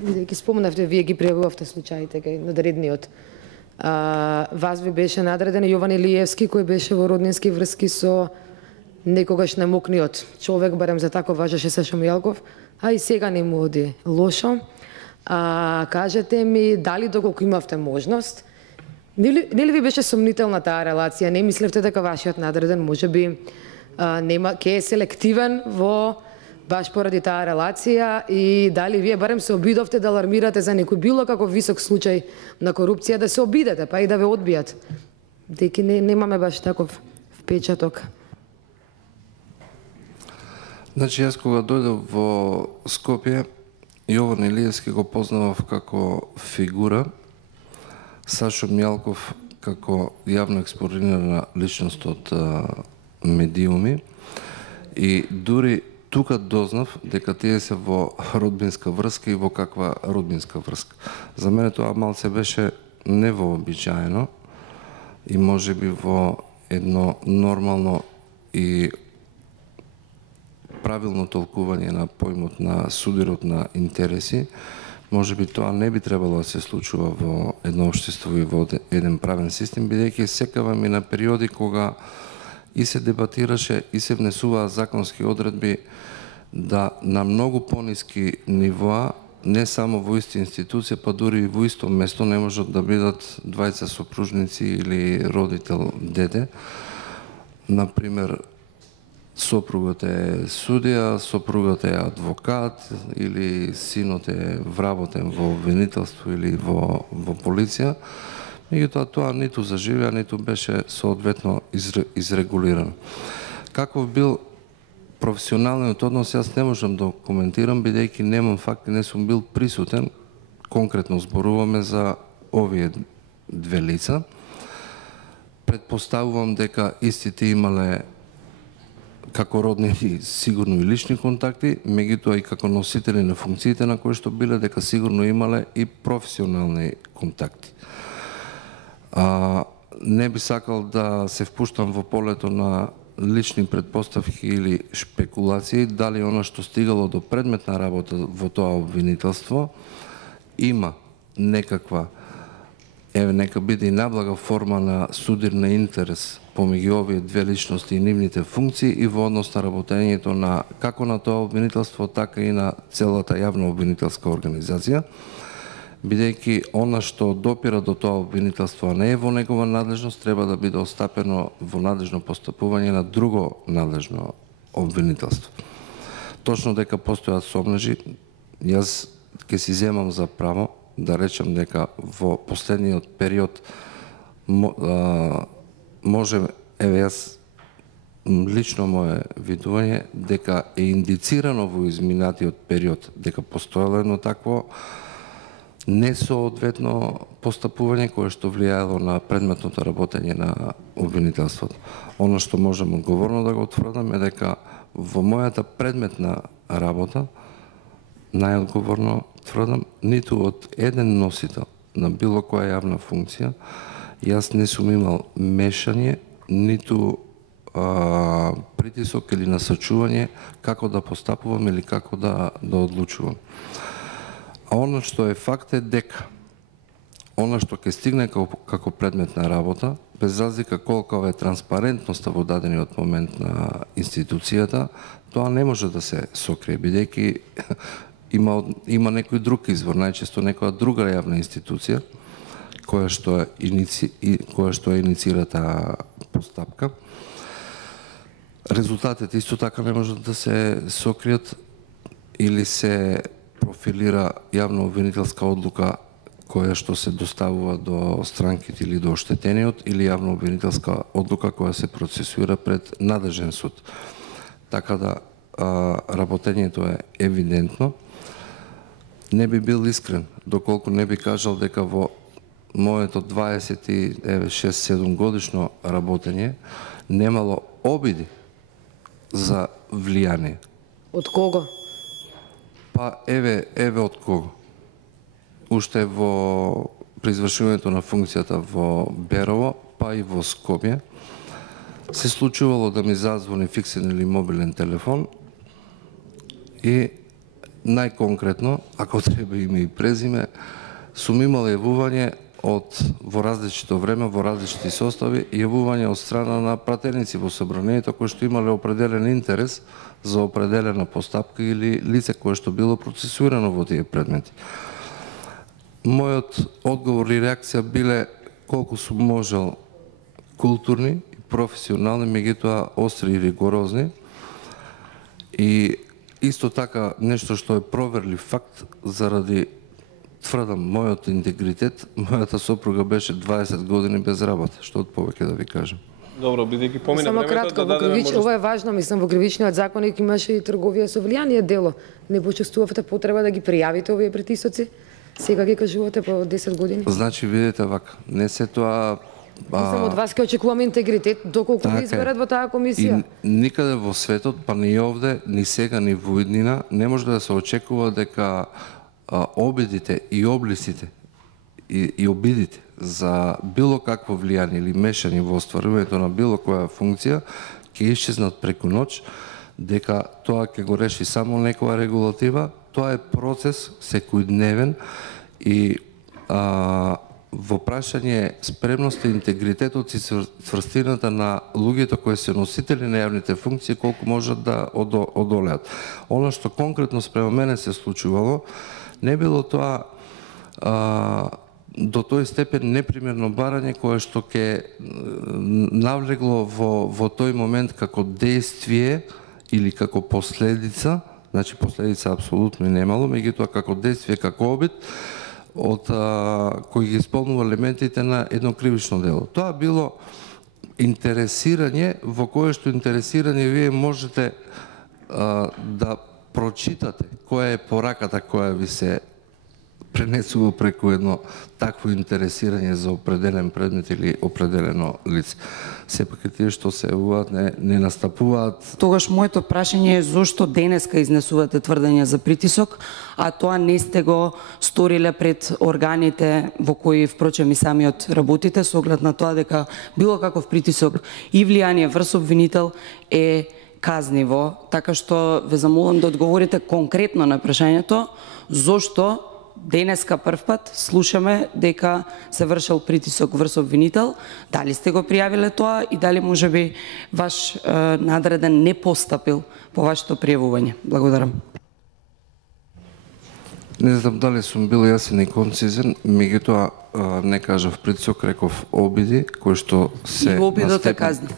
бидејќи спомнавте, вие ги пријавувавте случаите кај надредниот. Вас ви беше надреден Јован Илиевски, кој беше во роднински врски со некогаш немокниот човек, барем за тако важеше Сашо Мијалков, а и сега не му оди лошо. Кажете ми, дали доколку имавте можност, нели ви беше сомнителна таа релација? Не мислевте дека вашиот надреден можеби ќе е селективен во баш поради таа релација, и дали вие барем се обидовте да алармирате за некој било каков висок случај на корупција, да се обидете, па и да ве одбијат? Деки немаме баш таков впечаток. Значи, јас кога дојдов во Скопје, Јован Илиевски го познавав како фигура, Сашо Мијалков како јавно експонирана личност од медиуми, и дури тука дознав дека тие се во родбинска врска и во каква родбинска врска. За мене тоа малце беше невообичаено и можеби во едно нормално и правилно толкување на поимот на судирот на интереси, можеби тоа не би требало да се случува во едно општество и во еден правен систем, бидејќи секавам и на периоди кога и се дебатираше и се внесуваа законски одредби да на многу пониски нивоа, не само во иста институција, па дури и во исто место не можат да бидат двајца сопружници или родител дете. Например, сопругот е судија, сопругот е адвокат или синот е вработен во обвинителство или во полиција. Меѓутоа тоа ниту заживеа, ниту беше соодветно изрегулирано. Каков бил професионалниот однос, јас не можам да коментирам, бидејќи немам факти, не сум бил присутен, конкретно зборуваме за овие две лица. Предпоставувам дека истите имале како роднини сигурно и лични контакти, меѓутоа и како носители на функциите на кои што биле, дека сигурно имале и професионални контакти. Не би сакал да се впуштам во полето на лични предпоставки или шпекулации, дали она што стигало до предметна работа во тоа обвинителство има некаква, нека биде и наблага форма на судирна интерес помеѓу овие две личности и нивните функции и во однос на работењето на како на тоа обвинителство, така и на целата јавна обвинителска организација, бидејќи она што допира до тоа обвинителство, а не е во негова надлежност, треба да биде остапено во надлежно постапување на друго надлежно обвинителство. Точно дека постојат сомнежи, јас ќе си земам за право да речем дека во последниот период може, јас лично мое видување, дека е индицирано во изминатиот период дека постоело едно такво несоодветно постапување кое што влијаело на предметното работење на обвинителството. Оно што можем одговорно да го утврдам е дека во мојата предметна работа, најодговорно тврдам, ниту од еден носител на било која јавна функција, јас не сум имал мешање, ниту притисок или насочување како да постапувам или како да одлучувам. А оно што е факт е дека оно што ќе стигне како предметна работа, без разлика колка е транспарентноста во дадениот момент на институцијата, тоа не може да се сокрие, бидејќи има некој друг извор, најчесто некоја друга јавна институција која што иницира таа постапка. Резултатите исто така не можат да се сокријат или се профилира јавно обвинителска одлука која што се доставува до странките или до оштетениот, или јавно обвинителска одлука која се процесуира пред надлежен суд. Така да работењето е евидентно. Не би бил искрен доколку не би кажал дека во моето 26-7 годишно работење немало обиди за влијание. Од кого? Па еве од кого. Уште при извршувањето на функцијата во Берово, па и во Скопје, се случувало да ми зазвони фиксен или мобилен телефон и најконкретно, ако треба име и презиме, сум имал јавување во различито време, во различити состави, јавување од страна на пратеници во собранието кои што имале определен интерес за определена постапка или лице кое што било процесуирано во тие предмети. Мојот одговор и реакција биле колку сум можел културни и професионални, меѓутоа остри и ригорозни. И исто така нешто што е проверлив факт заради, тврдам, мојот интегритет. Мојата сопруга беше 20 години без работа, што од повеќе да ви кажам. Добро, бидејќи помине Само времето, кратко, да дадеме можност. ова е важно, мислам, во кривичниот законник имаше и трговија со влијание дело. Не почувствувавте потреба да ги пријавите овие притисоци? Сега ги кажувате по 10 години. Значи, видите вака, не се тоа... Мислам, од вас ке очекуваме интегритет, доколку ви изберат во таа комисија. И никаде во светот, па ни овде, ни сега, ни во иднина, не може да се очекува дека обидите и облиците и обидите за било какво влијание или мешање во остварувањето на било која функција ќе исчезнат преку ноќ, дека тоа ќе го реши само некоја регулатива. Тоа е процес секојдневен и во прашање спремноста, интегритетот и цврстината на луѓето кои се носители на јавните функции, колку можат да одолеат. Она што конкретно спрема мене се случувало, не било тоа до тој степен непримерно барање кое што ќе навлегло во тој момент како действие или како последица, значи последица апсолутно и немало, меѓутоа како действие, како обид, од кој ги исполнува елементите на едно кривично дело. Тоа било интересирање во кое што интересирање вие можете да прочитате која е пораката која ви се пренесува преку едно такво интересирање за определен предмет или определено лице. Сепак и тие што се јавуваат не настапуваат. Тогаш моето прашање е зошто денеска изнесувате тврдења за притисок, а тоа не сте го сториле пред органите во кои впрочем и самиот работите, со оглед на тоа дека било каков притисок и влијание врз обвинител е казниво, така што ве замолам да одговорите конкретно на прашањето зошто денеска првпат слушаме дека се вршел притисок врз обвинител, дали сте го пријавиле тоа и дали можеби ваш надреден не постапил по вашето пријавување? Благодарам. Не знам дали сум бил јасен и концизен, меѓутоа не кажав притисок, реков обиди кои што се И обидот е казни.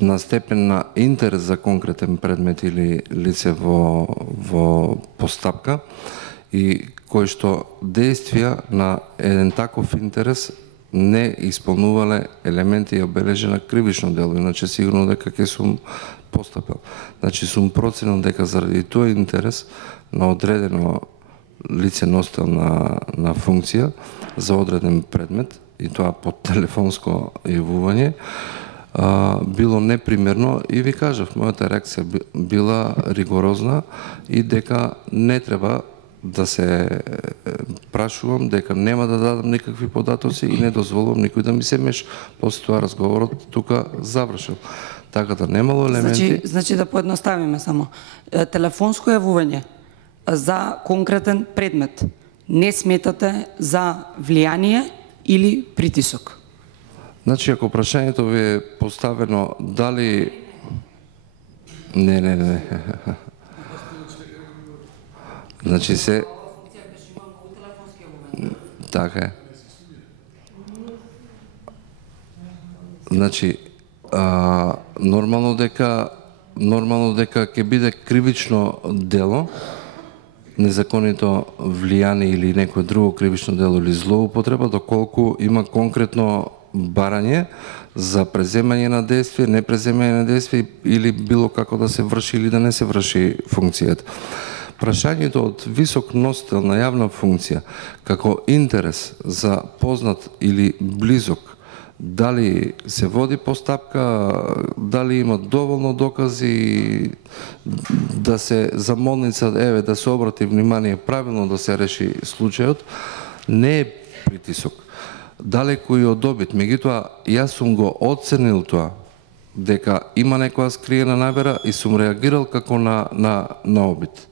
На степен на интерес за конкретен предмет или лице во постапка и кои што действија на еден таков интерес не исполнувале елементи и обележена кривично дело, иначе сигурно дека ќе сум постапил. Значи сум проценил дека заради тој интерес на одредено лице носител на функција за одреден предмет и тоа по телефонско јавување, било непримерно и ви кажав, мојата реакција била ригорозна и дека не треба да се прашувам, дека нема да дадам никакви податоци и не дозволувам никој да ми се меша. После тоа разговорот тука завршил. Така да немало елементи. Значи да поедноставиме само. Телефонско јавување за конкретен предмет не сметате за влијание или притисок? Значи, ако прашањето ви е поставено дали... Не. Значи се... Така е. Значи, нормално дека ќе биде кривично дело, незаконито влијание или некое друго кривично дело или злоупотреба, доколку има конкретно барање за преземање на действие, не преземање на действие или било како да се врши или да не се врши функцијата. Прашањето од висок носител на јавна функција како интерес за познат или близок, дали се води постапка, дали има доволно докази да се замолница, да се обрати внимание правилно да се реши случајот, не е притисок. Далеку и од обид, меѓутоа јас сум го оценил тоа дека има некоја скриена намера и сум реагирал како на обид.